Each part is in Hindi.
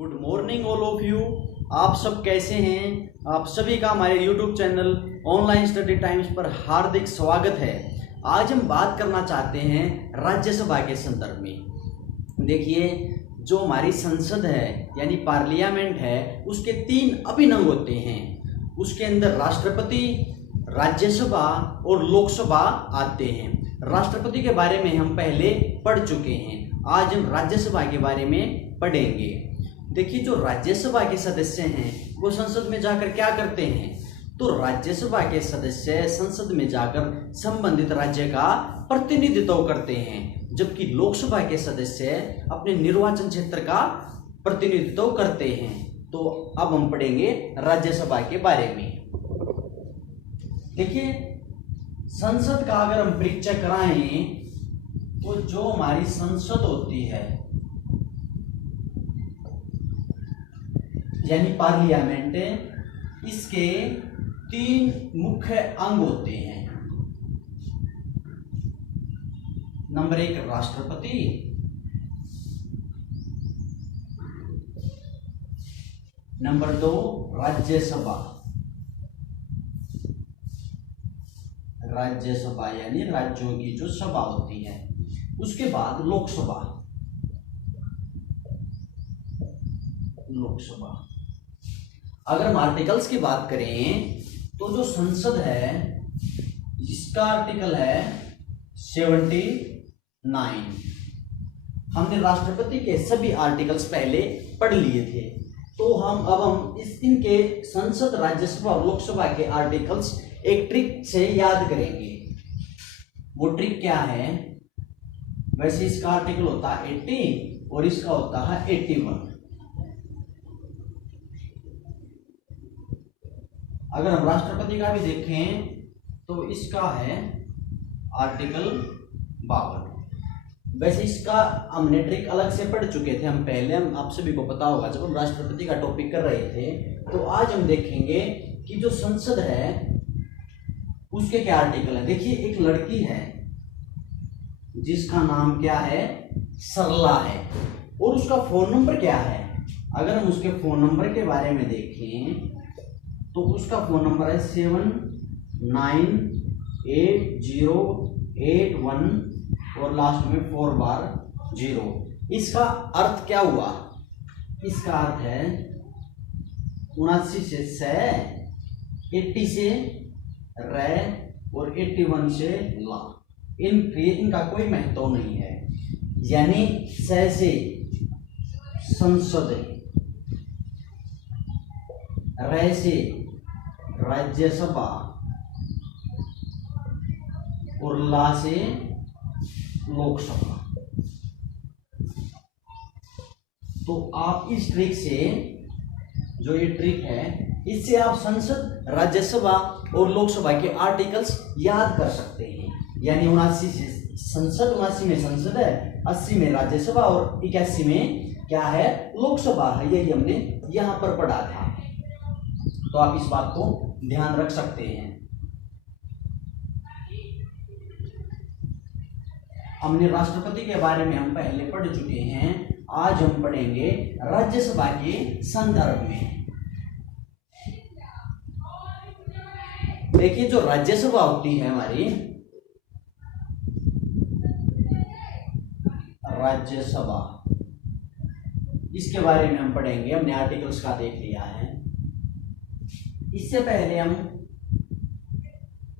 Good morning all of you. आप सब कैसे हैं? आप सभी का हमारे YouTube channel online study times पर हार्दिक स्वागत है। आज हम बात करना चाहते हैं राज्यसभा के संदर्भ में। देखिए, जो हमारी संसद है यानी पार्लियामेंट है, उसके 3 अभिन्न होते हैं। उसके अंदर राष्ट्रपति, राज्यसभा और लोकसभा आते हैं। राष्ट्रपति के बारे में हम पहले पढ़ चुके हैं। आज हम राज्यसभा के बारे में पढ़ेंगे। देखिए, जो राज्यसभा के सदस्य हैं वो संसद में जाकर क्या करते हैं? तो राज्यसभा के सदस्य संसद में जाकर संबंधित राज्य का प्रतिनिधित्व करते हैं, जबकि लोकसभा के सदस्य अपने निर्वाचन क्षेत्र का प्रतिनिधित्व करते हैं। तो अब हम पढ़ेंगे राज्यसभा के बारे में। देखिए, संसद का अगर हम परिचय कराएं तो जो हमारी संसद होती है यानी पार्लियामेंट, इसके 3 मुख्य अंग होते हैं। नंबर 1 राष्ट्रपति, नंबर 2 राज्यसभा, राज्यसभा यानी राज्यों की जो सभा होती है। उसके बाद लोकसभा, लोकसभा। अगर हम आर्टिकल्स की बात करें तो जो संसद है इसका आर्टिकल है 79। हमने राष्ट्रपति के सभी आर्टिकल्स पहले पढ़ लिए थे, तो हम इनके संसद, राज्यसभा और लोकसभा के आर्टिकल्स एक ट्रिक से याद करेंगे। वो ट्रिक क्या है? वैसे इसका आर्टिकल होता है 80 और इसका होता है 81। अगर हम राष्ट्रपति का भी देखें तो इसका है आर्टिकल 52। वैसे इसका हमने ट्रिक अलग से पढ़ चुके थे हम पहले, हम आप सभी को पता होगा जब हम राष्ट्रपति का टॉपिक कर रहे थे। तो आज हम देखेंगे कि जो संसद है उसके क्या आर्टिकल है। देखिए, एक लड़की है जिसका नाम क्या है? सरला है, और उसका फोन नंबर क्या है? अगर हम उसके फोन नंबर के बारे में देखें तो उसका फोन नंबर है 798081 और लास्ट में 4 बार 0। इसका अर्थ क्या हुआ? इसका अर्थ है 79 से स, 80 से र और 81 से ला। इनका कोई महत्व नहीं है। यानी स से संसद, र से राज्यसभा और ला से लोकसभा। तो आप इस ट्रिक से, जो ये ट्रिक है, इससे आप संसद, राज्यसभा और लोकसभा के आर्टिकल्स याद कर सकते हैं। यानी 79 से संसद, 79 में संसद है, 80 में राज्यसभा और 81 में क्या है? लोकसभा है। यही हमने यहां पर पढ़ा था। तो आप इस बात को ध्यान रख सकते हैं। हमने राष्ट्रपति के बारे में हम पहले पढ़ चुके हैं। आज हम पढ़ेंगे राज्यसभा के संदर्भ में। देखिए, जो राज्यसभा होती है हमारी, राज्यसभा, इसके बारे में हम पढ़ेंगे। हमने आर्टिकल्स का देख लिया है। इससे पहले हम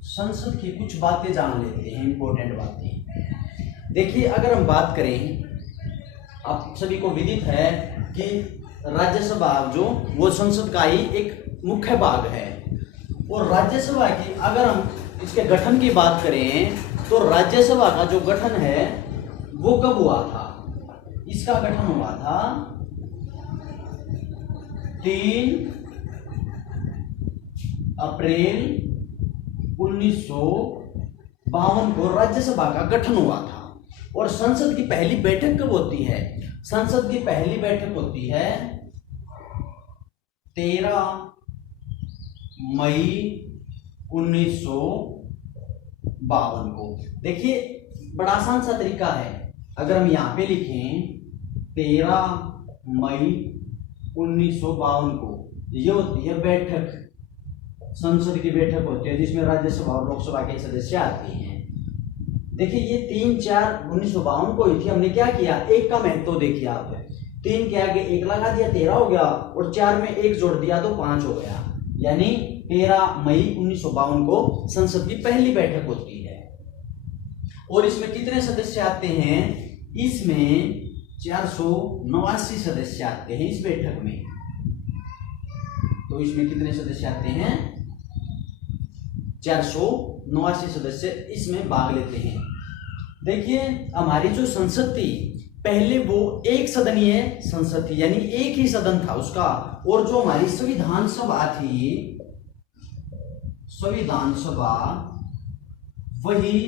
संसद की कुछ बातें जान लेते हैं, इंपॉर्टेंट बातें। देखिए, अगर हम बात करें, आप सभी को विदित है कि राज्यसभा जो वो संसद का ही एक मुख्य भाग है। और राज्यसभा की अगर हम इसके गठन की बात करें तो राज्यसभा का जो गठन है वो कब हुआ था? इसका गठन हुआ था 3 अप्रैल 1952 को राज्यसभा का गठन हुआ था। और संसद की पहली बैठक कब होती है? संसद की पहली बैठक होती है 13 मई 1952 को। देखिए, बड़ा आसान सा तरीका है। अगर हम यहां पे लिखें 13 मई 1952 को ये होती है बैठक, संसद की बैठक होती है जिसमें राज्यसभा और लोकसभा के सदस्य आते हैं। देखिए ये 3-4-1952 को हुई थी। हमने क्या किया, एक का महत्व देखिए आप, 3 के आगे 1 लगा दिया 13 हो गया, और 4 में 1 जोड़ दिया तो 5 हो गया, यानी 13 मई 1952 को संसद की पहली बैठक होती है। और इसमें कितने सदस्य आते हैं, इसमें 489 सदस्य आते हैं इस बैठक में। तो इसमें कितने सदस्य आते हैं, 489 सदस्य इसमें भाग लेते हैं। देखिए हमारी जो संसद थी पहले वो एक सदनीय संसद थी, यानी एक ही सदन था उसका, और जो हमारी संविधान सभा थी, संविधान सभा वही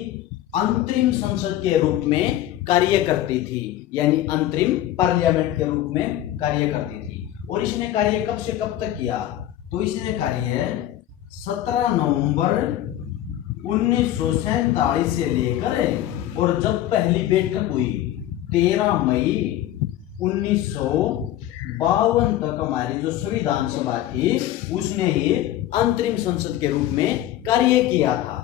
अंतरिम संसद के रूप में कार्य करती थी, यानी अंतरिम पार्लियामेंट के रूप में कार्य करती थी। और इसने कार्य कब से कब तक किया, तो इसने कार्य 17 नवंबर 1947 से लेकर, और जब पहली बैठक हुई 13 मई 1952 तक हमारी जो संविधान सभा थी उसने ही अंतरिम संसद के रूप में कार्य किया था।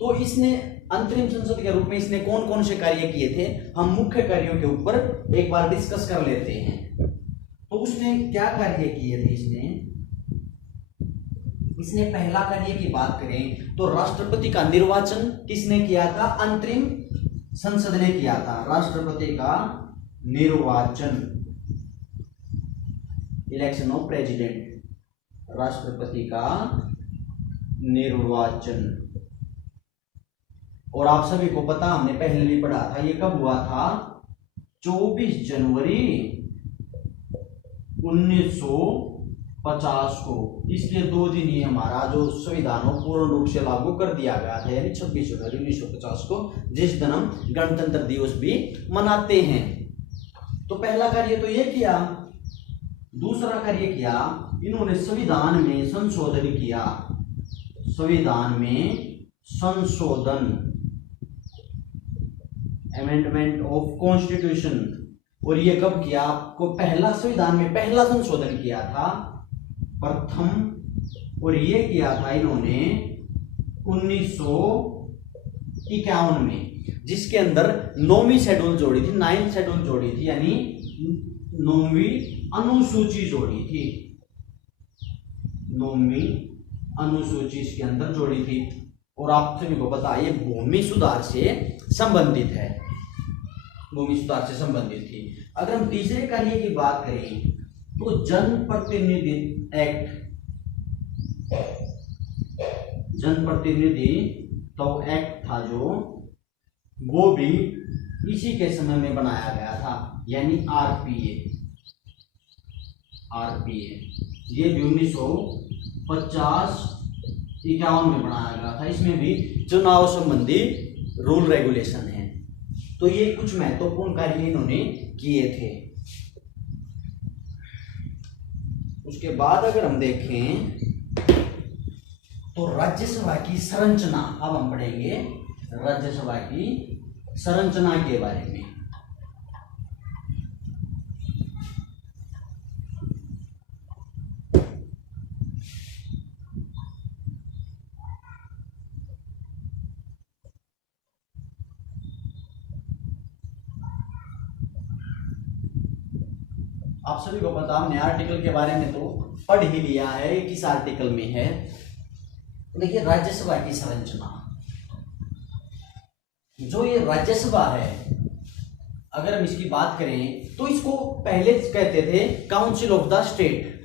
तो इसने अंतरिम संसद के रूप में इसने कौन कौन से कार्य किए थे, हम मुख्य कार्यों के ऊपर एक बार डिस्कस कर लेते हैं। तो उसने क्या कार्य किए थे, इसने पहला कार्य की बात करें तो राष्ट्रपति का निर्वाचन किसने किया था, अंतरिम संसद ने किया था। राष्ट्रपति का निर्वाचन, इलेक्शन ऑफ प्रेसिडेंट, राष्ट्रपति का निर्वाचन। और आप सभी को पता, हमने पहले भी पढ़ा था, ये कब हुआ था, 24 जनवरी 1950 को। इसके 2 दिन ही हमारा जो संविधान पूर्ण रूप से लागू कर दिया गया था, यानी 26 जनवरी 1950 को, जिस दिन हम गणतंत्र दिवस भी मनाते हैं। तो पहला कार्य तो ये किया। दूसरा कार्य किया, इन्होंने संविधान में संशोधन किया, संविधान में संशोधन, अमेंडमेंट ऑफ कॉन्स्टिट्यूशन। और ये कब किया, आपको पहला संविधान में पहला संशोधन किया था, प्रथम, और ये किया था इन्होंने 1951 में, जिसके अंदर 9वीं शेड्यूल जोड़ी थी, 9th शेड्यूल जोड़ी थी, यानी 9वीं अनुसूची जोड़ी थी, 9वीं अनुसूची इसके अंदर जोड़ी थी। और आप सभी को पता है ये भूमि सुधार से संबंधित है, भूमि सुधार से संबंधित थी। अगर हम तीसरे कार्य की बात करें तो जनप्रतिनिधि एक्ट, जनप्रतिनिधि तो एक्ट था जो, वो भी इसी के समय में बनाया गया था, यानी आरपीए, आरपीए ये भी 1950-51 में बनाया गया था। इसमें भी चुनाव संबंधी रूल रेगुलेशन है। तो ये कुछ महत्वपूर्ण कार्य इन्होंने किए थे। उसके बाद अगर हम देखें तो राज्यसभा की संरचना, अब हम पढ़ेंगे राज्यसभा की संरचना के बारे में। आप सभी को पता, हमने आर्टिकल के बारे में तो पढ़ ही लिया है, किस आर्टिकल में है। देखिए राज्यसभा की संरचना, जो ये राज्यसभा है, अगर हम इसकी बात करें तो इसको पहले कहते थे council of the state,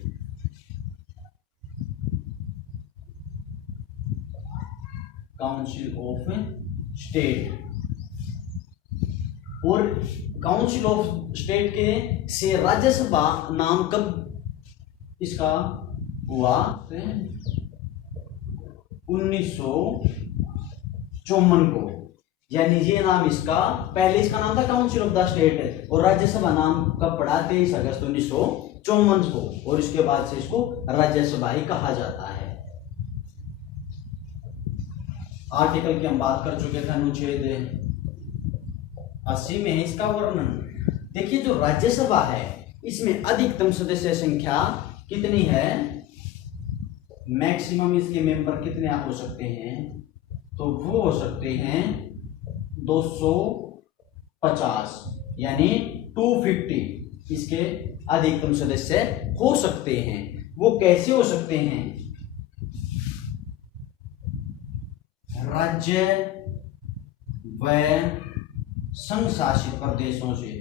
council of state. और काउंसिल ऑफ स्टेट के से राज्यसभा नाम कब इसका हुआ, 1954 को, यानी ये नाम इसका, पहले इसका नाम था काउंसिल ऑफ द स्टेट और राज्यसभा नाम कब पड़ा, 23 अगस्त 1954 को, और इसके बाद से इसको राज्यसभा ही कहा जाता है। आर्टिकल की हम बात कर चुके थे, अनुच्छेद 80 में है इसका वर्णन। देखिए जो राज्यसभा है इसमें अधिकतम सदस्य संख्या कितनी है, मैक्सिमम इसके मेंबर कितने हो सकते हैं, तो वो हो सकते हैं 250 यानी 250 इसके अधिकतम सदस्य हो सकते हैं। वो कैसे हो सकते हैं, राज्य व संघ शासित प्रदेशों से,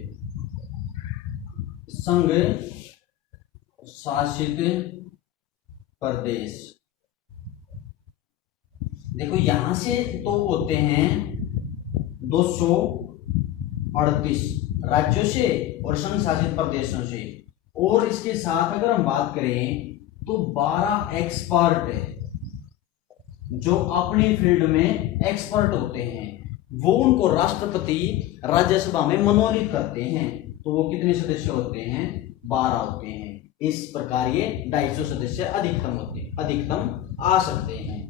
संघ शासित प्रदेश। देखो यहां से तो होते हैं 238 राज्यों से और संघ शासित प्रदेशों से, और इसके साथ अगर हम बात करें तो 12 एक्सपर्ट जो अपनी फील्ड में एक्सपर्ट होते हैं, वो उनको राष्ट्रपति राज्यसभा में मनोनीत करते हैं। तो वो कितने सदस्य होते हैं, 12 होते हैं। इस प्रकार ये 250 सदस्य अधिकतम आ सकते हैं।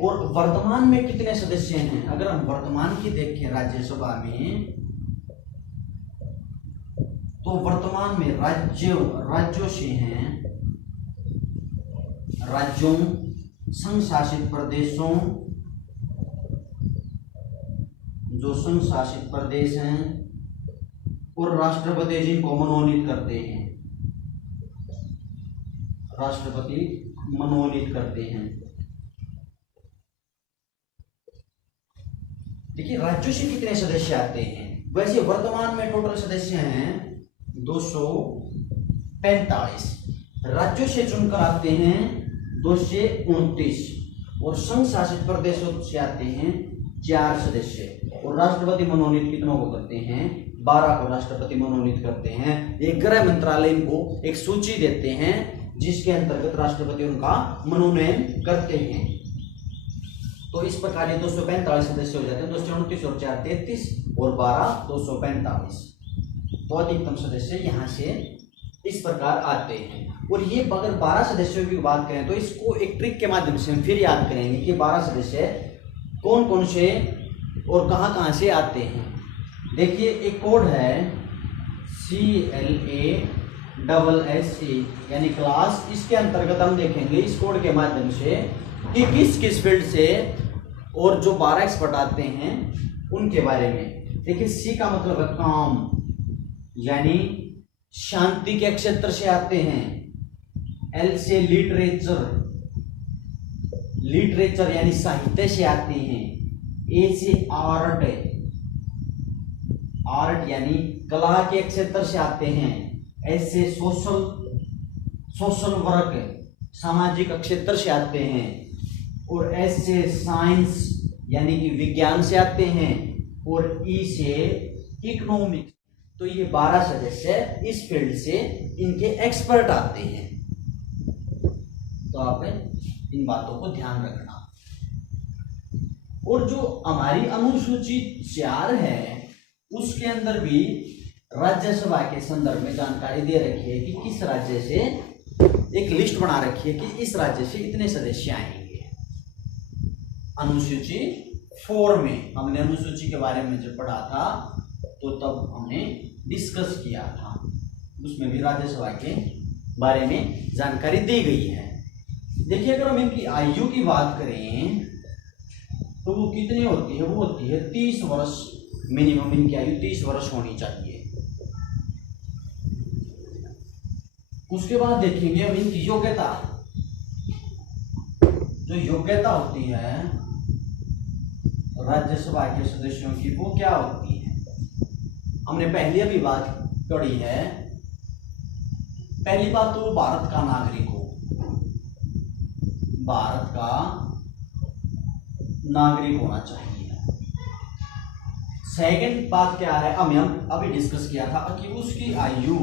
और वर्तमान में कितने सदस्य हैं, अगर हम वर्तमान की देखें राज्यसभा में, तो वर्तमान में राज्यों से हैं, राज्यों, संघ शासित प्रदेशों, जो संघ शासित प्रदेश हैं, और राष्ट्रपति जिनको मनोनीत करते हैं, राष्ट्रपति मनोनीत करते हैं। देखिए राज्यों से कितने सदस्य आते हैं, वैसे वर्तमान में टोटल सदस्य हैं 245, राज्यों से चुनकर आते हैं 229, और संघ शासित प्रदेशों से आते हैं 4 सदस्य, और राष्ट्रपति मनोनीत कितनों को करते हैं, 12 को राष्ट्रपति मनोनीत करते हैं। एक गृह मंत्रालय को एक सूची देते हैं जिसके अंतर्गत राष्ट्रपति उनका मनोनयन करते हैं। तो इस प्रकार ये 245 सदस्य हो जाते हैं, 229 और 4 33 और 12 245। तो अधिकतम सदस्य यहाँ से इस प्रकार आते हैं। और ये अगर 12 सदस्यों की बात करें तो इसको एक ट्रिक के माध्यम से हम फिर याद करेंगे कि 12 सदस्य कौन कौन से और कहाँ कहाँ से आते हैं। देखिए एक कोड है CLASSE यानी क्लास, इसके अंतर्गत हम देखेंगे इस कोड के माध्यम से कि किस किस फील्ड से और जो 12 एक्सपर्ट आते हैं उनके बारे में। देखिए सी का मतलब है काम, यानी शांति के क्षेत्र से आते हैं। एल से लिटरेचर यानी साहित्य से आते हैं। ए से आर्ट यानी कला के क्षेत्र से आते हैं। एस से सोशल वर्क सामाजिक क्षेत्र से आते हैं। और एस से साइंस यानी कि विज्ञान से आते हैं। और ई से इकोनॉमिक्स। तो ये 12 सदस्य इस फील्ड से इनके एक्सपर्ट आते हैं। तो आप इन बातों को ध्यान रखना। और जो हमारी अनुसूची 4 है उसके अंदर भी राज्यसभा के संदर्भ में जानकारी दे रखी है कि किस राज्य से, एक लिस्ट बना रखी है कि इस राज्य से इतने सदस्य आएंगे। अनुसूची 4 में हमने अनुसूची के बारे में जब पढ़ा था तो तब हमने डिस्कस किया था, उसमें भी राज्यसभा के बारे में जानकारी दी गई है। देखिए अगर हम इनकी आयु की बात करें तो वो कितनी होती है, वो होती है 30 वर्ष। मिनिमम इनकी आयु 30 वर्ष होनी चाहिए। उसके बाद देखेंगे हम इनकी योग्यता। जो योग्यता होती है राज्यसभा के सदस्यों की वो क्या होती है, हमने पहले भी बात करी है। पहली बात तो भारत का नागरिक हो, भारत का नागरिक होना चाहिए। सेकंड बात क्या है, हम अभी डिस्कस किया था कि उसकी आयु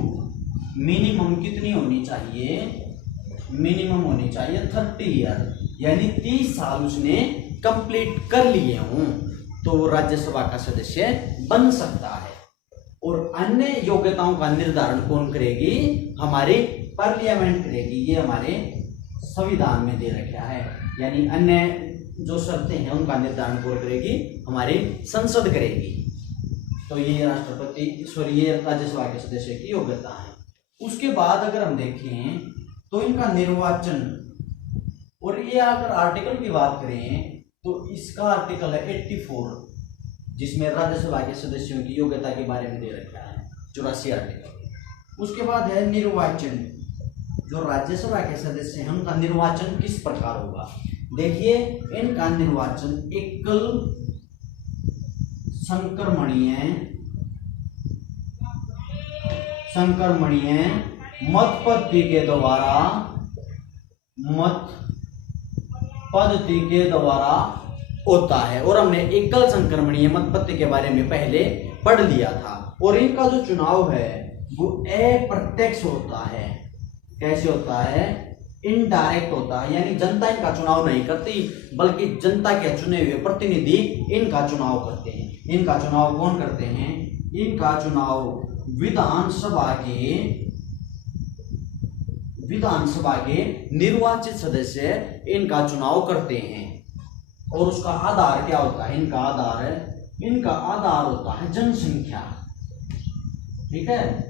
मिनिमम कितनी होनी चाहिए, मिनिमम होनी चाहिए 30 ईयर, यानी 30 साल उसने कंप्लीट कर लिए हों तो वो राज्यसभा का सदस्य बन सकता है। और अन्य योग्यताओं का निर्धारण कौन करेगी, हमारी पार्लियामेंट करेगी। ये हमारे संविधान में दे रखा है, यानी अन्य जो शर्तें हैं उनका निर्धारण कौन करेगी, हमारी संसद करेगी। तो ये राष्ट्रपति सॉरी ये राज्यसभा के सदस्य की योग्यता है। उसके बाद अगर हम देखें तो इनका निर्वाचन, और ये अगर आर्टिकल की बात करें तो इसका आर्टिकल है 84, जिसमें राज्यसभा के सदस्यों की योग्यता के बारे में दे रखा है 84 आर्टिकल। उसके बाद है निर्वाचन, जो राज्यसभा के सदस्य हैं उनका निर्वाचन किस प्रकार होगा। देखिए इनका निर्वाचन एकल संक्रमणीय मत पद्धति के द्वारा होता है। और हमने एकल संक्रमणीय मत पद्धति के बारे में पहले पढ़ लिया था। और इनका जो चुनाव है वो अप्रत्यक्ष होता है। कैसे होता है? इनडायरेक्ट होता है, यानी जनता इनका चुनाव नहीं करती बल्कि जनता के चुने हुए प्रतिनिधि इनका चुनाव करते हैं। इनका चुनाव कौन करते हैं? इनका चुनाव विधानसभा के निर्वाचित सदस्य इनका चुनाव करते हैं। और उसका आधार क्या होता है? इनका आधार होता है जनसंख्या। ठीक है,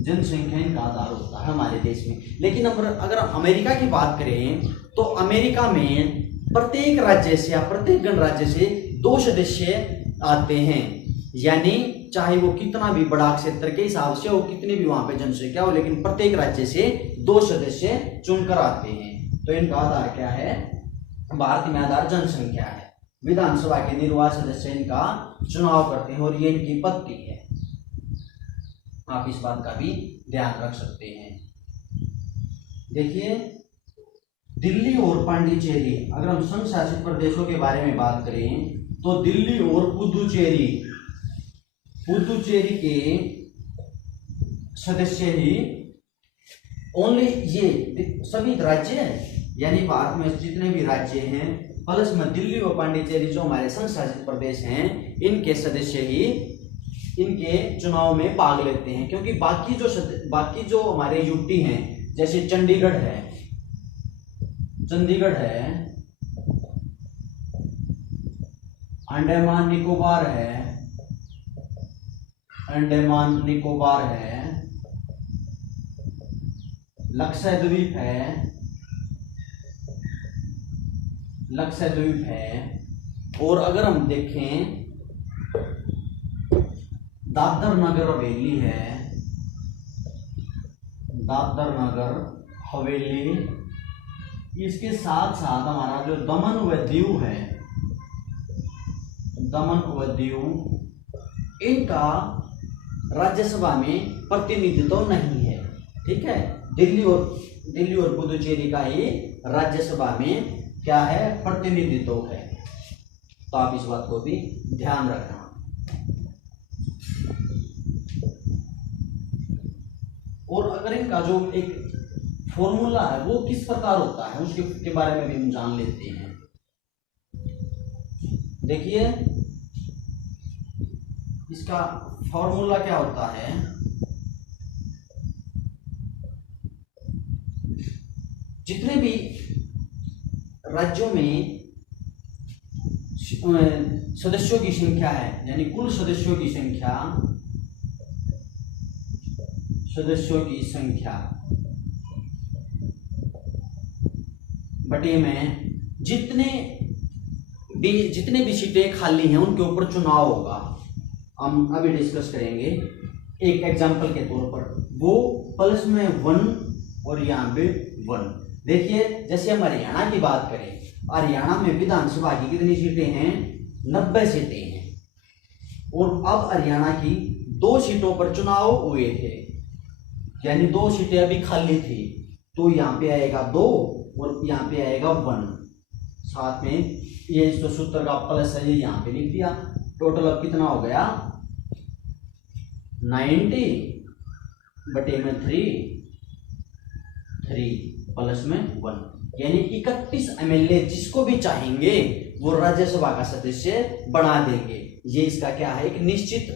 जनसंख्या इनका आधार होता है हमारे देश में। लेकिन अगर अमेरिका की बात करें तो अमेरिका में प्रत्येक राज्य से या प्रत्येक गणराज्य से 2 सदस्य आते हैं, यानी चाहे वो कितना भी बड़ा क्षेत्र के हिसाब से हो, कितनी भी वहां पे जनसंख्या हो, लेकिन प्रत्येक राज्य से 2 सदस्य चुनकर आते हैं। तो इनका आधार क्या है? भारत में आधार जनसंख्या है। विधानसभा के निर्वाचित सदस्य इनका चुनाव करते हैं और ये इनकी पद्धति है। आप इस बात का भी ध्यान रख सकते हैं। देखिए दिल्ली और पांडिचेरी, अगर हम संघ शासित प्रदेशों के बारे में बात करें तो दिल्ली और पुदुचेरी के सदस्य ही ओनली ये सभी राज्य हैं, यानी भारत में जितने भी राज्य हैं प्लस में दिल्ली और पांडिचेरी जो हमारे संघ शासित प्रदेश हैं, इनके सदस्य ही इनके चुनाव में भाग लेते हैं। क्योंकि बाकी जो हमारे यूटी हैं, जैसे चंडीगढ़ है, अंडमान निकोबार है, लक्षद्वीप है, और अगर हम देखें दादर नगर हवेली, इसके साथ साथ हमारा जो दमन व दीव, इनका राज्यसभा में प्रतिनिधित्व नहीं है। ठीक है, दिल्ली और पुदुचेरी का ही राज्यसभा में क्या है? प्रतिनिधित्व है। तो आप इस बात को भी ध्यान रखना। और अगर इनका जो एक फॉर्मूला है वो किस प्रकार होता है उसके बारे में भी हम जान लेते हैं। देखिए इसका फॉर्मूला क्या होता है? जितने भी राज्यों में सदस्यों की संख्या है, यानी कुल सदस्यों की बटे में जितने भी सीटें खाली हैं उनके ऊपर चुनाव होगा। हम अभी डिस्कस करेंगे। एक एग्जांपल के तौर पर वो प्लस में 1 और यहाँ पे 1। देखिए जैसे हम हरियाणा की बात करें, हरियाणा में विधानसभा की कितनी सीटें हैं? 90 सीटें हैं। और अब हरियाणा की 2 सीटों पर चुनाव हुए थे, यानी 2 सीटें अभी खाली थी। तो यहाँ पे आएगा 2 और यहाँ पे आएगा 1। साथ में ये जो सूत्र का प्लस है ये यहाँ पे लिख दिया। टोटल अब कितना हो गया? 90 बटे में 3 प्लस में 1, यानी 31 एमएलए जिसको भी चाहेंगे वो राज्यसभा का सदस्य बना देंगे। ये इसका क्या है? एक निश्चित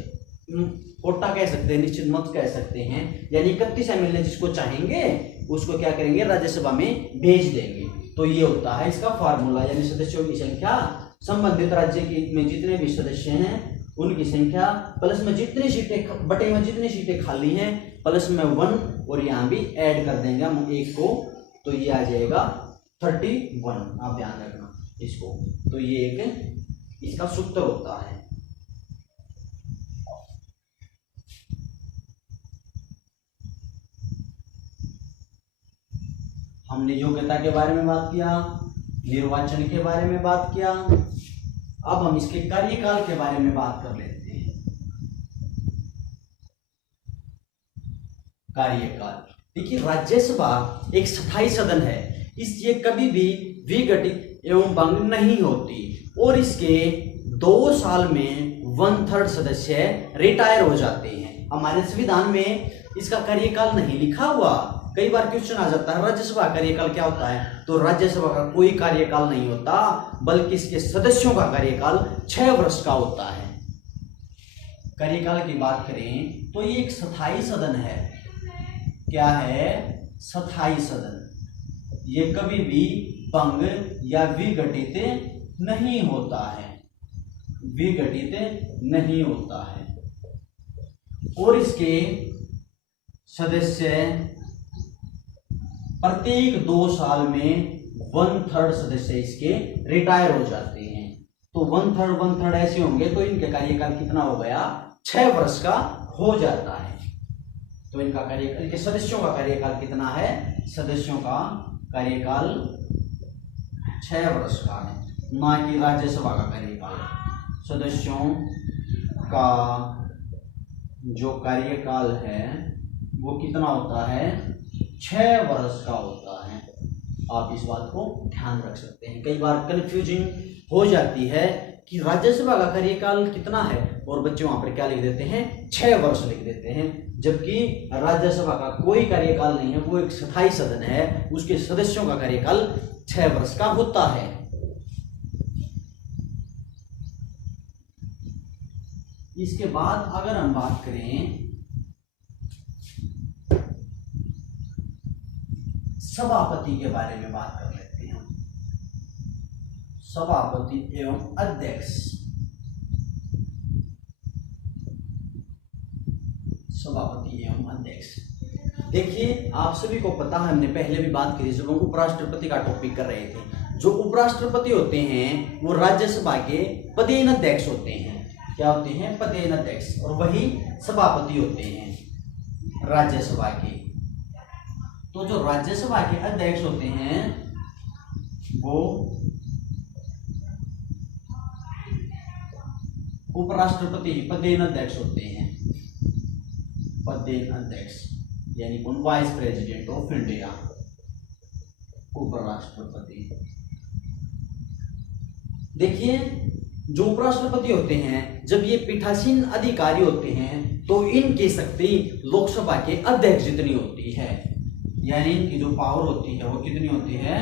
कोटा कह सकते हैं, निश्चित मत कह सकते हैं। यानी 31 एमएलए जिसको चाहेंगे उसको क्या करेंगे? राज्यसभा में भेज देंगे। तो ये होता है इसका फार्मूला, यानी सदस्यों की संख्या संबंधित राज्य में जितने भी सदस्य हैं उनकी संख्या प्लस में जितनी सीटें बटे में जितनी सीटें खाली हैं प्लस में 1 और यहाँ भी ऐड कर देंगे हम 1 को, तो ये आ जाएगा 31। आप ध्यान रखना इसको। तो ये एक इसका सूत्र होता है। हमने योग्यता के बारे में बात किया, निर्वाचन के बारे में बात किया। अब हम इसके कार्यकाल के बारे में बात कर लेते हैं। कार्यकाल देखिए, राज्यसभा एक स्थायी सदन है, इसलिए कभी भी विघटित एवं भंग नहीं होती और इसके 2 साल में 1/3 सदस्य रिटायर हो जाते हैं। हमारे संविधान में इसका कार्यकाल नहीं लिखा हुआ। कई बार क्वेश्चन आ जाता है राज्यसभा कार्यकाल क्या होता है, तो राज्यसभा का कोई कार्यकाल नहीं होता, बल्कि इसके सदस्यों का कार्यकाल 6 वर्ष का होता है। कार्यकाल की बात करें तो ये एक स्थायी सदन है। क्या है? स्थायी सदन। ये कभी भी भंग या विघटित नहीं होता है, विघटित नहीं होता है। और इसके सदस्य प्रत्येक 2 साल में 1/3 सदस्य इसके रिटायर हो जाते हैं। तो 1/3 ऐसे होंगे तो इनके कार्यकाल कितना हो गया? 6 वर्ष का हो जाता है। तो इनका कार्यकाल, इनके सदस्यों का कार्यकाल कितना है? सदस्यों का कार्यकाल 6 वर्ष का है, ना कि राज्यसभा का कार्यकाल। सदस्यों का जो कार्यकाल है वो कितना होता है? 6 वर्ष का होता है। आप इस बात को ध्यान रख सकते हैं। कई बार कंफ्यूजिंग हो जाती है कि राज्यसभा का कार्यकाल कितना है और बच्चे वहां पर क्या लिख देते हैं? 6 वर्ष लिख देते हैं, जबकि राज्यसभा का कोई कार्यकाल नहीं है, वो एक स्थायी सदन है, उसके सदस्यों का कार्यकाल 6 वर्ष का होता है। इसके बाद अगर हम बात करें सभापति के बारे में बात कर लेते हैं। सभापति एवं अध्यक्ष। सभापति एवं अध्यक्ष देखिए, आप सभी को पता है, हमने पहले भी बात करी जब हम उपराष्ट्रपति का टॉपिक कर रहे थे। जो उपराष्ट्रपति होते हैं वो राज्यसभा के पदेन अध्यक्ष होते हैं। क्या होते हैं? पदेन अध्यक्ष। और वही सभापति होते हैं राज्यसभा के। तो जो राज्यसभा के अध्यक्ष होते हैं वो उपराष्ट्रपति पदेन अध्यक्ष होते हैं। पदेन अध्यक्ष यानी कौन? वाइस प्रेसिडेंट ऑफ इंडिया, उपराष्ट्रपति। देखिए, जो उपराष्ट्रपति होते हैं जब ये पीठासीन अधिकारी होते हैं तो इनकी शक्ति लोकसभा के अध्यक्ष जितनी होती है, यानी इनकी जो पावर होती है वो कितनी होती है?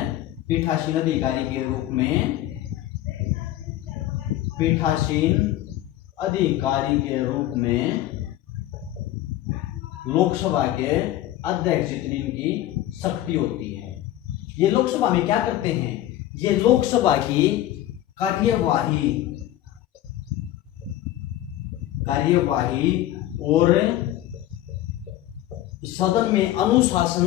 पीठासीन अधिकारी के रूप में, पीठासीन अधिकारी के रूप में लोकसभा के अध्यक्ष जितनी इनकी शक्ति होती है। ये लोकसभा में क्या करते हैं? ये लोकसभा की कार्यवाही और सदन में अनुशासन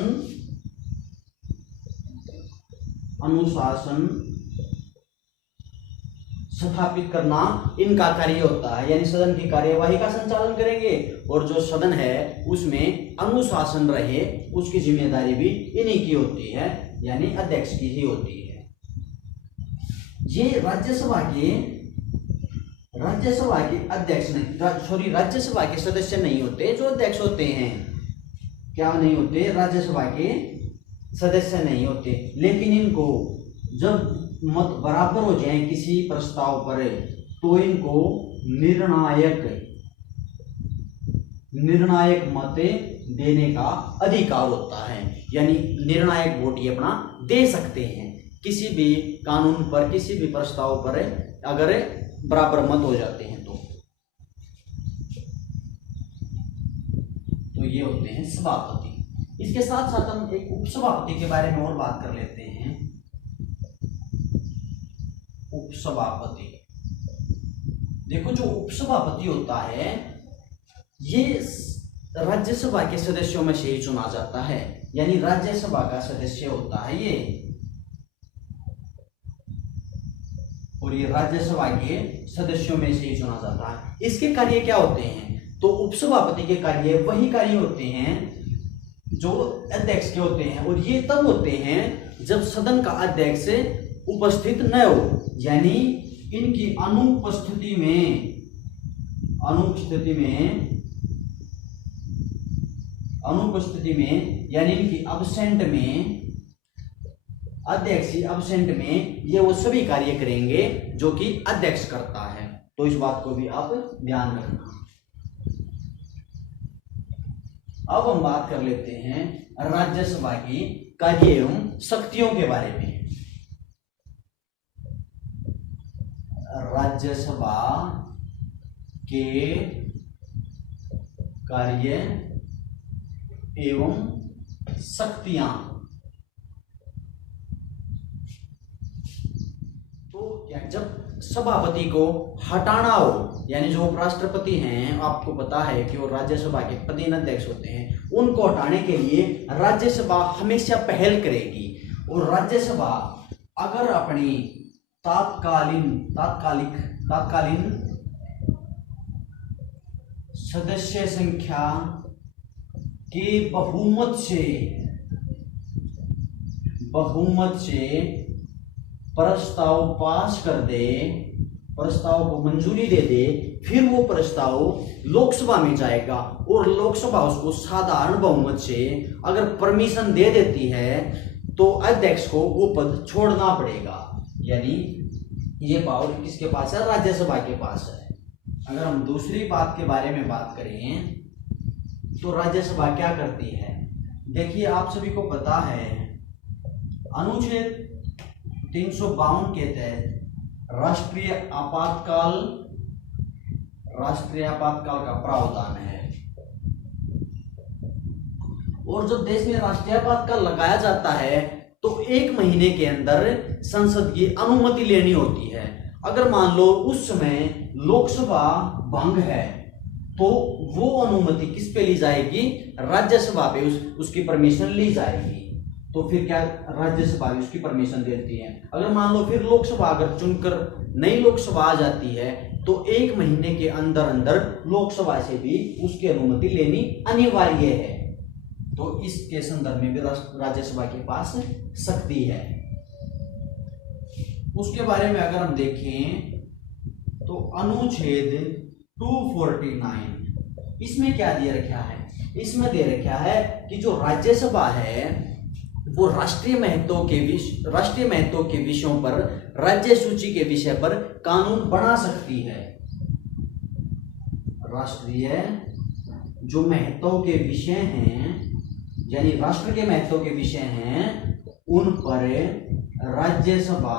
स्थापित करना इनका कार्य होता है। यानी सदन की कार्यवाही का संचालन करेंगे और जो सदन है उसमें अनुशासन रहे उसकी जिम्मेदारी भी इन्हीं की होती है, यानी अध्यक्ष की ही होती है। ये राज्यसभा के अध्यक्ष नहीं, राज्यसभा के सदस्य नहीं होते जो अध्यक्ष होते हैं। क्या नहीं होते? राज्यसभा के सदस्य नहीं होते, लेकिन इनको जब मत बराबर हो जाए किसी प्रस्ताव पर तो इनको निर्णायक मत देने का अधिकार होता है। यानी निर्णायक वोट ये अपना दे सकते हैं किसी भी कानून पर, किसी भी प्रस्ताव पर अगर बराबर मत हो जाते हैं तो ये होते हैं सभापति। इसके साथ साथ हम एक उपसभापति के बारे में और बात कर लेते हैं। उपसभापति देखो जो उपसभापति होता है ये राज्यसभा के सदस्यों में से ही चुना जाता है, यानी राज्यसभा का सदस्य होता है ये, और ये राज्यसभा के सदस्यों में से ही चुना जाता है। इसके कार्य क्या होते हैं? तो उपसभापति के कार्य वही कार्य होते हैं जो अध्यक्ष के होते हैं, और ये तब होते हैं जब सदन का अध्यक्ष उपस्थित न हो, यानी इनकी अनुपस्थिति में यानी इनकी अब्सेंट में, अध्यक्ष अब्सेंट में ये वो सभी कार्य करेंगे जो कि अध्यक्ष करता है। तो इस बात को भी आप ध्यान रखना। अब हम बात कर लेते हैं राज्यसभा की कार्य एवं शक्तियों के बारे में। राज्यसभा के कार्य एवं शक्तियां। तो क्या जब सभापति को हटाना हो, यानी जो उपराष्ट्रपति हैं, आपको पता है कि वो राज्यसभा के प्रधान अध्यक्ष होते हैं, उनको हटाने के लिए राज्यसभा हमेशा पहल करेगी। और राज्यसभा अगर अपनी तात्कालीन सदस्य संख्या के बहुमत से प्रस्ताव पास कर दे, प्रस्ताव को मंजूरी दे दे, फिर वो प्रस्ताव लोकसभा में जाएगा और लोकसभा उसको साधारण बहुमत से अगर परमिशन दे देती है तो अध्यक्ष को वो पद छोड़ना पड़ेगा। यानी ये पावर किसके पास है? राज्यसभा के पास है। अगर हम दूसरी बात के बारे में बात करें तो राज्यसभा क्या करती है? देखिए आप सभी को पता है अनुच्छेद 352 के तहत राष्ट्रीय आपातकाल का प्रावधान है, और जब देश में राष्ट्रीय आपातकाल लगाया जाता है तो 1 महीने के अंदर संसद की अनुमति लेनी होती है। अगर मान लो उस समय लोकसभा भंग है तो वो अनुमति किस पे ली जाएगी? राज्यसभा पे उसकी परमिशन ली जाएगी। तो फिर क्या राज्यसभा भी उसकी परमिशन देती है। अगर मान लो फिर लोकसभा अगर चुनकर नई लोकसभा आ जाती है तो 1 महीने के अंदर अंदर लोकसभा से भी उसकी अनुमति लेनी अनिवार्य है। तो इसके संदर्भ में भी राज्यसभा के पास शक्ति है। उसके बारे में अगर हम देखें तो अनुच्छेद 249 इसमें क्या दे रखा है? इसमें दे रखा है कि जो राज्यसभा है वो राष्ट्रीय महत्व के विषयों पर, राज्य सूची के विषय पर कानून बना सकती है। राष्ट्रीय जो महत्व के विषय हैं, यानी राष्ट्र के महत्व के विषय हैं, उन पर राज्यसभा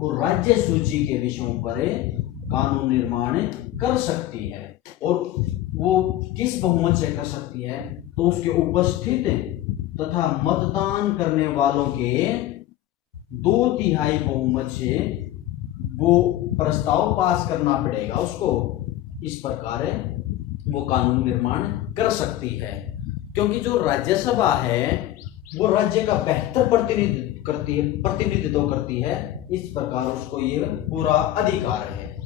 और राज्य सूची के विषयों पर कानून निर्माण कर सकती है। और वो किस बहुमत से कर सकती है? तो उसके उपस्थित तथा मतदान करने वालों के 2/3 बहुमत से वो प्रस्ताव पास करना पड़ेगा उसको। इस प्रकार वो कानून निर्माण कर सकती है, क्योंकि जो राज्यसभा है वो राज्य का बेहतर प्रतिनिधित्व करती है। इस प्रकार उसको ये पूरा अधिकार है।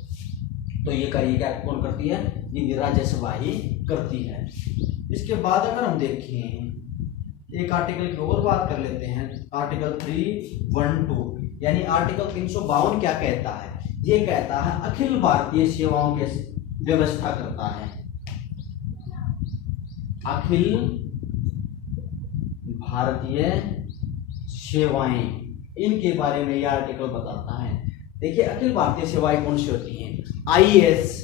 तो ये कार्य क्या कौन करती है? ये राज्यसभा ही करती है। इसके बाद अगर हम देखें एक आर्टिकल की और बात कर लेते हैं, आर्टिकल 312, यानी आर्टिकल 352 क्या कहता है? ये कहता है अखिल भारतीय सेवाओं की व्यवस्था करता है। अखिल भारतीय सेवाएं, इनके बारे में यह आर्टिकल बताता है। देखिए अखिल भारतीय सेवाएं कौन सी होती हैं? IAS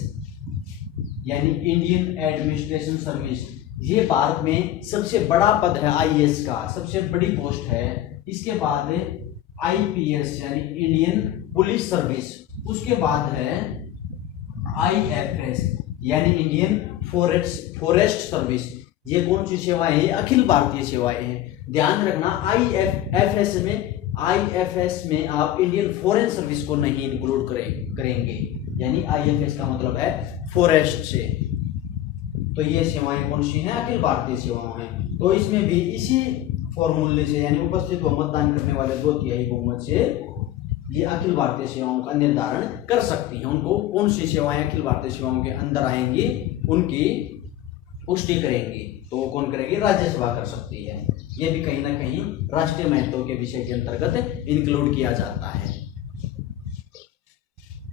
यानी इंडियन एडमिनिस्ट्रेशन सर्विस, ये भारत में सबसे बड़ा पद है। IAS का सबसे बड़ी पोस्ट है। इसके बाद IPS यानी इंडियन पुलिस सर्विस, उसके बाद है IFS यानी इंडियन फॉरेस्ट सर्विस। ये कौन सी सेवाएं हैं? अखिल भारतीय सेवाएं हैं। ध्यान रखना IFS में आप इंडियन फॉरेन सर्विस को नहीं इंक्लूड करेंगे। यानी IFS का मतलब है फॉरेस्ट से। तो ये सेवाएं कौन सी हैं? अखिल भारतीय सेवाएं हैं। तो इसमें भी इसी फॉर्मूले से यानी उपस्थित व मतदान करने वाले 2/3 बहुमत से ये अखिल भारतीय सेवाओं का निर्धारण कर सकती हैं। उनको कौन सी सेवाएं अखिल भारतीय सेवाओं के अंदर आएंगी उनकी पुष्टि करेंगी। तो वो कौन करेगी? राज्यसभा कर सकती है। ये भी कहीं ना कहीं राष्ट्रीय महत्व के विषय के अंतर्गत इंक्लूड किया जाता है।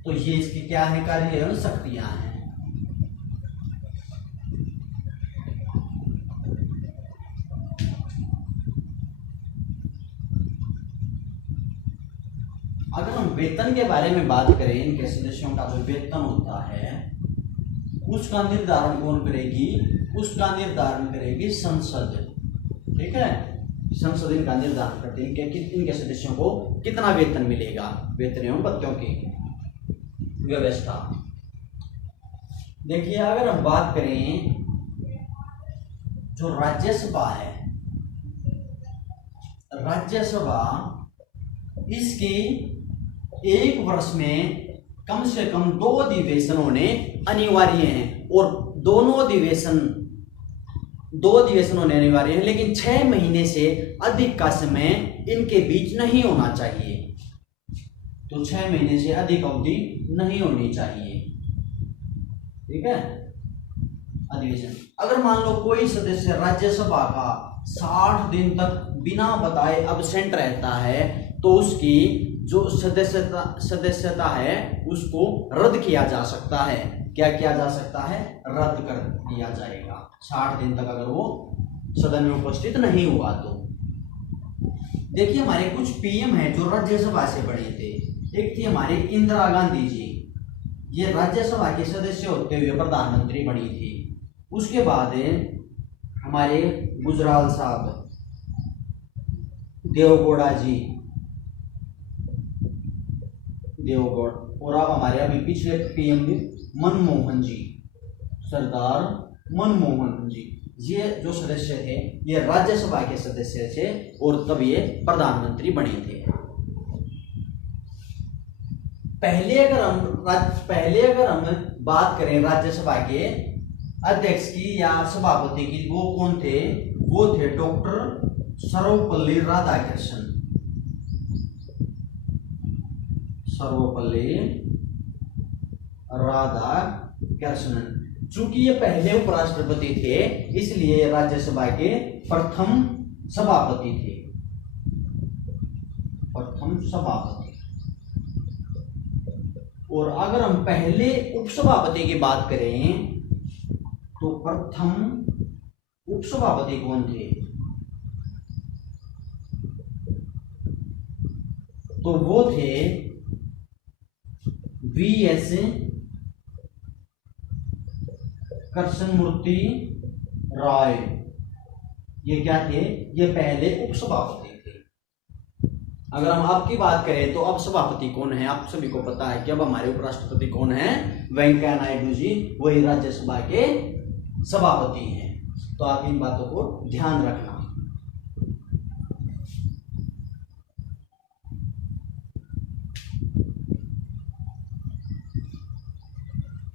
तो ये इसकी क्या है? कार्य एवं शक्तियां हैं। अगर हम वेतन के बारे में बात करें, इनके सदस्यों का जो वेतन होता है उसका निर्धारण कौन करेगी? उसका निर्धारण करेगी संसद। ठीक है, संसद इनका निर्धारण करती है कि इनके सदस्यों को कितना वेतन मिलेगा। वेतन एवं भत्तों की व्यवस्था। देखिए, अगर हम बात करें जो राज्यसभा है, राज्यसभा इसकी एक वर्ष में कम से कम 2 अधिवेशन होने अनिवार्य हैं और दोनों अधिवेशन होने अनिवार्य हैं, लेकिन 6 महीने से अधिक का समय इनके बीच नहीं होना चाहिए। तो 6 महीने से अधिक अवधि नहीं होनी चाहिए। ठीक है, अधिवेशन। अगर मान लो कोई सदस्य राज्यसभा का 60 दिन तक बिना बताए अब्सेंट रहता है तो उसकी जो सदस्यता है उसको रद्द किया जा सकता है। क्या किया जा सकता है? रद्द कर दिया जाएगा 60 दिन तक अगर वो सदन में उपस्थित नहीं हुआ तो। देखिए, हमारे कुछ PM हैं जो राज्यसभा से बने थे। एक थी हमारी इंदिरा गांधी जी, ये राज्यसभा के सदस्य होते हुए प्रधानमंत्री बनी थी। उसके बाद हमारे गुजराल साहब, देवगौड़ा जी, देवगौड़, और अब हमारे अभी पिछले PM मनमोहन जी, सरदार मनमोहन जी, ये जो सदस्य थे ये राज्यसभा के सदस्य थे और तब ये प्रधानमंत्री बने थे। पहले अगर हम बात करें राज्यसभा के अध्यक्ष की या सभापति की, वो कौन थे? वो थे डॉक्टर सर्वपल्ली राधाकृष्णन। सर्वपल्ली राधाकृष्णन। चूंकि ये पहले उपराष्ट्रपति थे इसलिए राज्यसभा के प्रथम सभापति थे। प्रथम सभापति। और अगर हम पहले उपसभापति की बात करें तो प्रथम उपसभापति कौन थे? तो वो थे VS कृष्णमूर्ति राय। ये क्या थे? ये पहले उपसभापति थे। अगर हम आपकी बात करें तो अब सभापति कौन है? आप सभी को पता है कि अब हमारे उपराष्ट्रपति कौन है? वेंकैया नायडू जी, वही राज्यसभा के सभापति हैं। तो आप इन बातों को ध्यान रखना।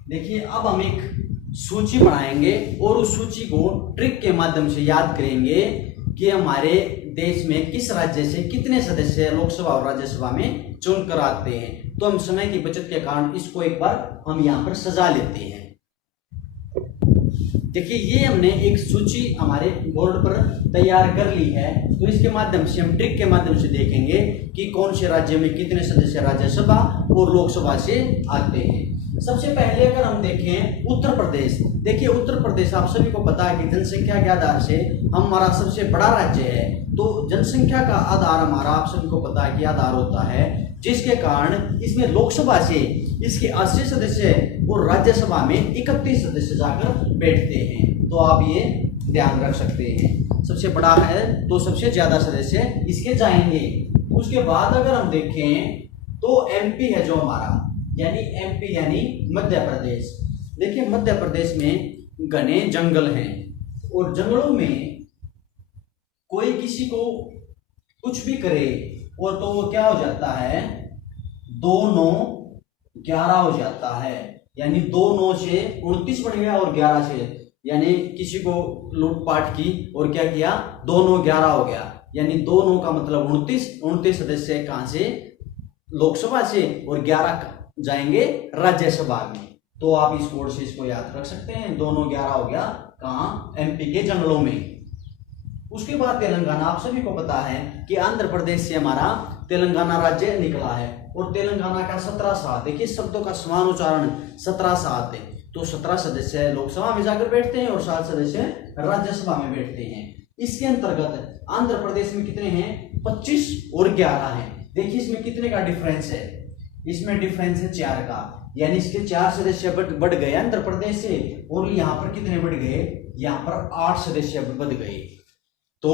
देखिए, अब हम एक सूची बनाएंगे और उस सूची को ट्रिक के माध्यम से याद करेंगे कि हमारे देश में किस राज्य से कितने सदस्य लोकसभा और राज्यसभा में चुनकर आते हैं। तो हम समय की बचत के कारण इसको एक बार हम यहाँ पर सजा लेते हैं। देखिए, ये हमने एक सूची हमारे बोर्ड पर तैयार कर ली है। तो इसके माध्यम से हम ट्रिक के माध्यम से देखेंगे कि कौन से राज्य में कितने सदस्य राज्यसभा और लोकसभा से आते हैं। सबसे पहले अगर हम देखें उत्तर प्रदेश। देखिए, उत्तर प्रदेश आप सभी को पता है कि जनसंख्या के आधार से हमारा सबसे बड़ा राज्य है। तो जनसंख्या का आधार हमारा आप सभी को पता है कि आधार होता है, जिसके कारण इसमें लोकसभा से इसके 80 सदस्य और राज्यसभा में 31 सदस्य जाकर बैठते हैं। तो आप ये ध्यान रख सकते हैं, सबसे बड़ा है तो सबसे ज्यादा सदस्य इसके जाएंगे। उसके बाद अगर हम देखें तो MP है जो हमारा, यानी MP यानी मध्य प्रदेश। देखिए, मध्य प्रदेश में घने जंगल हैं और जंगलों में कोई किसी को कुछ भी करे और तो वो क्या हो जाता है, दोनों 11 हो जाता है, यानी 2 9 से 29 बन गया और 11 से, यानी किसी को लूटपाट की और क्या किया, 2 9 11 हो गया, यानी 2 9 का मतलब 29 सदस्य कहां से, लोकसभा से, और 11 जाएंगे राज्यसभा में। तो आप इस कोड से इसको याद रख सकते हैं, 2 9 11 हो गया कहां, एमपी के जंगलों में। उसके बाद तेलंगाना, आप सभी को पता है कि आंध्र प्रदेश से हमारा तेलंगाना राज्य निकला है, और तेलंगाना का 17 सात, देखिए शब्दों का समान उच्चारण 17 सात है, तो 17 सदस्य लोकसभा में जाकर बैठते हैं और 7 सदस्य राज्यसभा में बैठते हैं। इसके अंतर्गत आंध्र प्रदेश में कितने हैं, 25 और 11 हैं। देखिए इसमें कितने का डिफरेंस है, इसमें डिफरेंस है 4 का, यानी इसके 4 सदस्य बढ़ गए आंध्र प्रदेश से, और यहाँ पर कितने बढ़ गए, यहाँ पर 8 सदस्य बढ़ गए। तो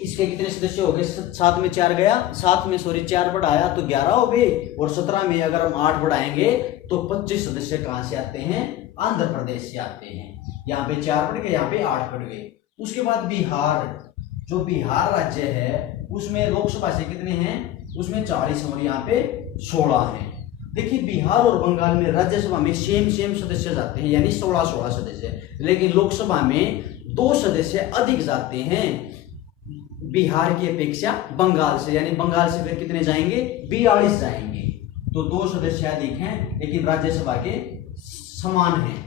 इसके कितने सदस्य हो गए, 7 में 4 गया, 7 में 4 बढ़ाया तो 11 हो गए, और 17 में अगर हम 8 बढ़ाएंगे तो 25 सदस्य कहां से आते हैं, आंध्र प्रदेश से आते हैं। यहाँ पे 4 बढ़ गए, यहाँ पे 8 बढ़ गए। उसके बाद बिहार, जो बिहार राज्य है उसमें लोकसभा से कितने हैं, उसमें 40 और यहाँ पे 16 हैं। देखिए बिहार और बंगाल में राज्यसभा में सेम सदस्य जाते हैं, यानी 16 सदस्य, लेकिन लोकसभा में 2 सदस्य अधिक जाते हैं बिहार की अपेक्षा बंगाल से, यानी बंगाल से फिर कितने जाएंगे, 42 जाएंगे। तो 2 सदस्य अधिक हैं, लेकिन राज्यसभा के समान हैं।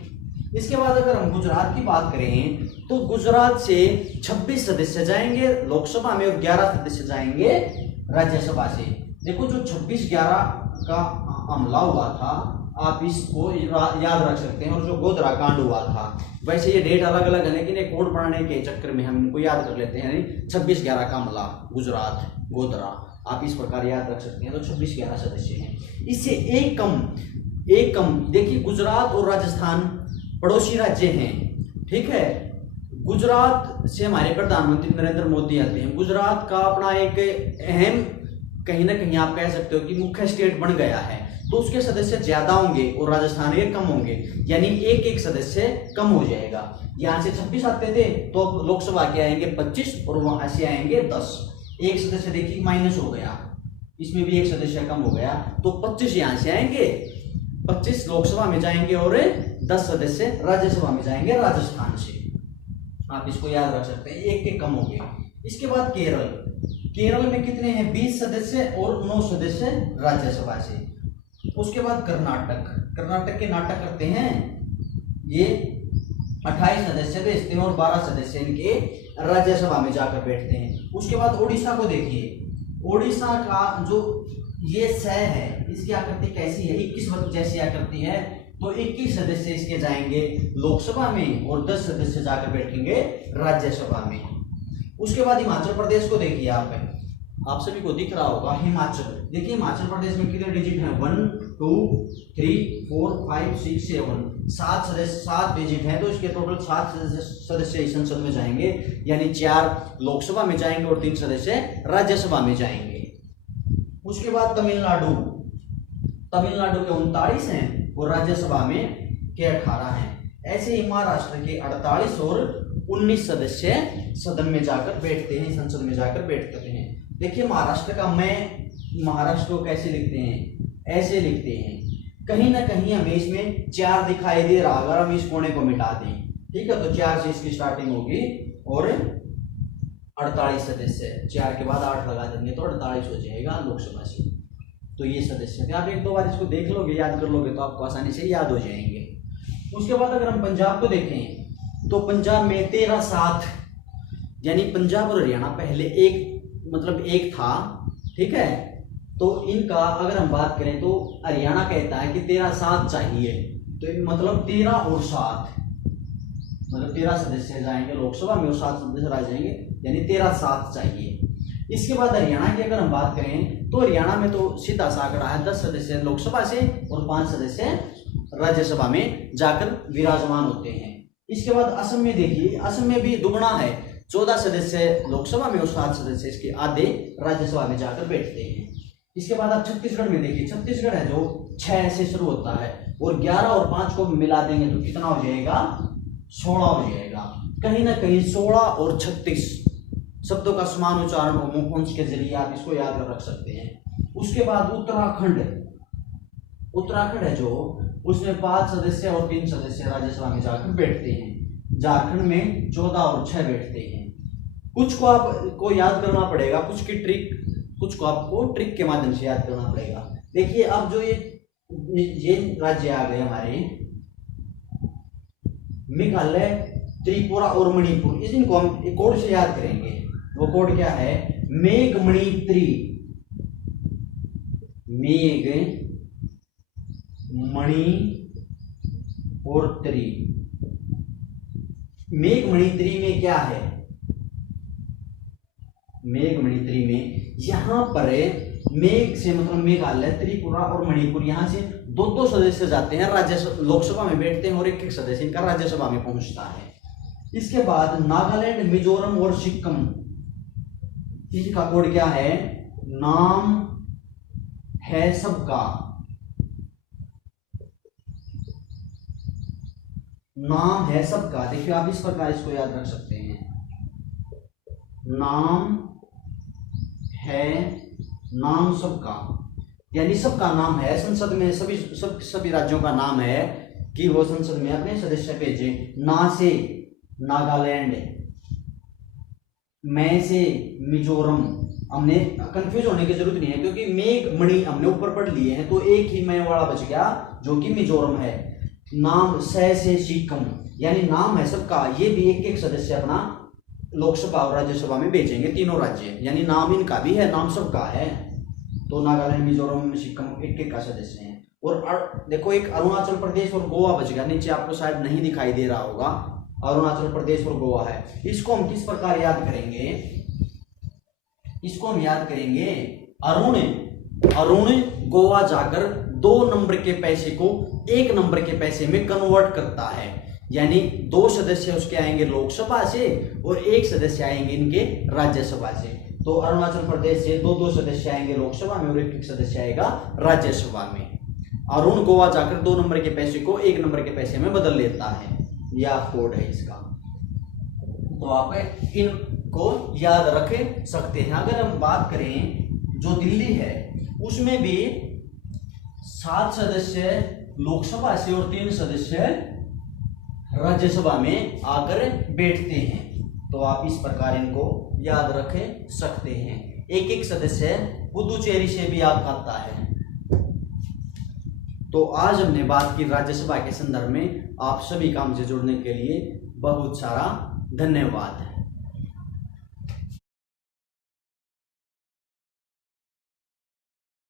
इसके बाद अगर हम गुजरात की बात करें तो गुजरात से 26 सदस्य जाएंगे लोकसभा में और 11 सदस्य जाएंगे राज्यसभा से। देखो जो 26-11 का हमला हुआ था, आप इसको याद रख सकते हैं, और जो गोधरा कांड हुआ था, वैसे ये डेट अलग अलग है, लेकिन एक कोड पढ़ने के चक्कर में हम इनको याद कर लेते हैं। 26-11 का हमला, गुजरात, गोधरा, आप इस प्रकार याद रख सकते हैं। तो 26-11 सदस्य हैं। इससे एक कम देखिए गुजरात और राजस्थान पड़ोसी राज्य हैं, ठीक है। गुजरात से हमारे प्रधानमंत्री नरेंद्र मोदी आते हैं। गुजरात का अपना एक अहम, कहीं ना कहीं आप कह सकते हो कि मुख्य स्टेट बन गया है, तो उसके सदस्य ज्यादा होंगे और राजस्थान के कम होंगे, यानी एक सदस्य कम हो जाएगा। यहाँ से 26 आते थे तो अब लोकसभा के आएंगे 25 और वहां से आएंगे 10। एक सदस्य देखिए माइनस हो गया, इसमें भी एक सदस्य कम हो गया, तो 25 यहाँ से आएंगे, 25 लोकसभा में जाएंगे और 10 सदस्य राज्यसभा में जाएंगे राजस्थान से। आप इसको याद रख सकते हैं, एक कम हो गया। इसके बाद केरल में कितने हैं, 20 सदस्य और 9 सदस्य राज्यसभा से। उसके बाद कर्नाटक के नाटक करते हैं, ये 28 सदस्य भेजते हैं और 12 सदस्य इनके राज्यसभा में जाकर बैठते हैं। उसके बाद ओडिशा को देखिए, ओडिशा का जो ये सह है, इसकी आकृति कैसी है, 21 वक्त जैसी आकृति है, तो 21 सदस्य इसके जाएंगे लोकसभा में और 10 सदस्य जाकर बैठेंगे राज्यसभा में। उसके बाद हिमाचल प्रदेश को देखिए, आप सभी को दिख रहा होगा हिमाचल। देखिए हिमाचल प्रदेश में कितने डिजिट हैं, 1 2 3 4 5 6 7 7 सदस्य, 7 डिजिट हैं, तो इसके टोटल 7 सदस्य इस संसद में जाएंगे, यानी 4 लोकसभा में जाएंगे और 3 सदस्य राज्यसभा में जाएंगे। उसके बाद तमिलनाडु के 39 हैं और राज्यसभा में के 18 हैं। ऐसे ही महाराष्ट्र के 48 और 19 सदस्य सदन में जाकर बैठते हैं, संसद में जाकर बैठते हैं। देखिए महाराष्ट्र का, मैं महाराष्ट्र को कैसे लिखते हैं, ऐसे लिखते हैं, कहीं ना कहीं हमें इसमें 4 दिखाई दे रहा, अगर हम इस कोने को मिटा दें, ठीक है, तो 4 से इसकी स्टार्टिंग होगी और 48 सदस्य, 4 के बाद 8 लगा देंगे तो 48 हो जाएगा लोकसभा से। तो ये सदस्य थे, आप 1-2 बार इसको देख लोगे, याद कर लोगे तो आपको आसानी से याद हो जाएंगे। उसके बाद अगर हम पंजाब को देखें तो पंजाब में 13-7, यानी पंजाब और हरियाणा पहले एक था, ठीक है। तो इनका अगर हम बात करें तो हरियाणा कहता है कि 13-7 चाहिए, तो मतलब 13 और 7, मतलब 13 सदस्य जाएंगे लोकसभा में और 7 सदस्य रह जाएंगे, यानी 13-7 चाहिए। इसके बाद हरियाणा की अगर हम बात करें तो हरियाणा में तो सीधा सा आंकड़ा है, 10 सदस्य लोकसभा से और 5 सदस्य राज्यसभा में जाकर विराजमान होते हैं। इसके बाद असम में देखिए, असम में भी दुगना है, 14 सदस्य लोकसभा में और 7 सदस्य इसके आधे राज्यसभा में जाकर बैठते हैं। इसके बाद आप छत्तीसगढ़ में देखिए, छत्तीसगढ़ है जो 6 से शुरू होता है और 11 और 5 को मिला देंगे तो कितना हो जाएगा, 16 हो जाएगा। कहीं ना कहीं 16 और 36 शब्दों का समान उच्चारण हो मुखवंश के जरिए, आप इसको याद रख सकते हैं। उसके बाद उत्तराखंड उत्तराखंड है जो, उसमें 5 सदस्य और 3 सदस्य राज्यसभा में जाकर बैठते हैं। झारखंड में 14 और 6 बैठते हैं। कुछ को आपको याद करना पड़ेगा, कुछ को आपको ट्रिक के माध्यम से याद करना पड़ेगा। देखिए अब जो ये राज्य आ गए हमारे मेघालय, त्रिपुरा और मणिपुर, इनको हम एक कोड से याद करेंगे। वो कोड क्या है? मेघमणित्री, मेघ मणि और त्री। मेघमणित्री में क्या है? मेघमणित्री में यहां पर मेघ से मतलब मेघालय, त्रिपुरा और मणिपुर, यहां से 2-2 सदस्य जाते हैं राज्यसभा, लोकसभा में बैठते हैं और एक सदस्य इनका राज्यसभा में पहुंचता है। इसके बाद नागालैंड, मिजोरम और सिक्किम, इसका कोड क्या है? नाम है सबका, नाम है सबका। देखिए आप इस प्रकार इसको याद रख सकते हैं, नाम है, नाम सबका, यानी सबका नाम है। संसद में सभी राज्यों का नाम है कि वो संसद में अपने सदस्य भेजे। ना से नागालैंड, मैं से मिजोरम। हमने कंफ्यूज होने की जरूरत नहीं है क्योंकि मेघमणि हमने ऊपर पढ़ लिए हैं, तो एक ही मैं वाला बच गया जो कि मिजोरम है। नाम से सिक्किम, यानी नाम है सबका, ये भी एक सदस्य अपना लोकसभा और राज्यसभा में भेजेंगे, तीनों राज्य, यानी नाम इनका भी है, नाम सबका है। तो नागालैंड, मिजोरम, सिक्किम एक का सदस्य है। और देखो एक अरुणाचल प्रदेश और गोवा बच गया, नीचे आपको शायद नहीं दिखाई दे रहा होगा, अरुणाचल प्रदेश और गोवा है। इसको हम किस प्रकार याद करेंगे? इसको हम याद करेंगे, अरुण गोवा जाकर 2 नंबर के पैसे को 1 नंबर के पैसे में कन्वर्ट करता है, यानी 2 सदस्य उसके आएंगे लोकसभा से और 1 सदस्य आएंगे इनके राज्यसभा से। तो अरुणाचल प्रदेश से 2 सदस्य आएंगे लोकसभा में और 1 सदस्य आएगा राज्यसभा में। अरुण गोवा जाकर 2 नंबर के पैसे को 1 नंबर के पैसे में बदल लेता है, यह कोड है इसका। तो आप इनको याद रख सकते हैं। अगर हम बात करें जो दिल्ली है, उसमें भी 7 सदस्य लोकसभा से और 3 सदस्य राज्यसभा में आकर बैठते हैं। तो आप इस प्रकार इनको याद रख सकते हैं। एक सदस्य पुदुचेरी से भी आप आता है। तो आज हमने बात की राज्यसभा के संदर्भ में। आप सभी काम से जुड़ने के लिए बहुत सारा धन्यवाद।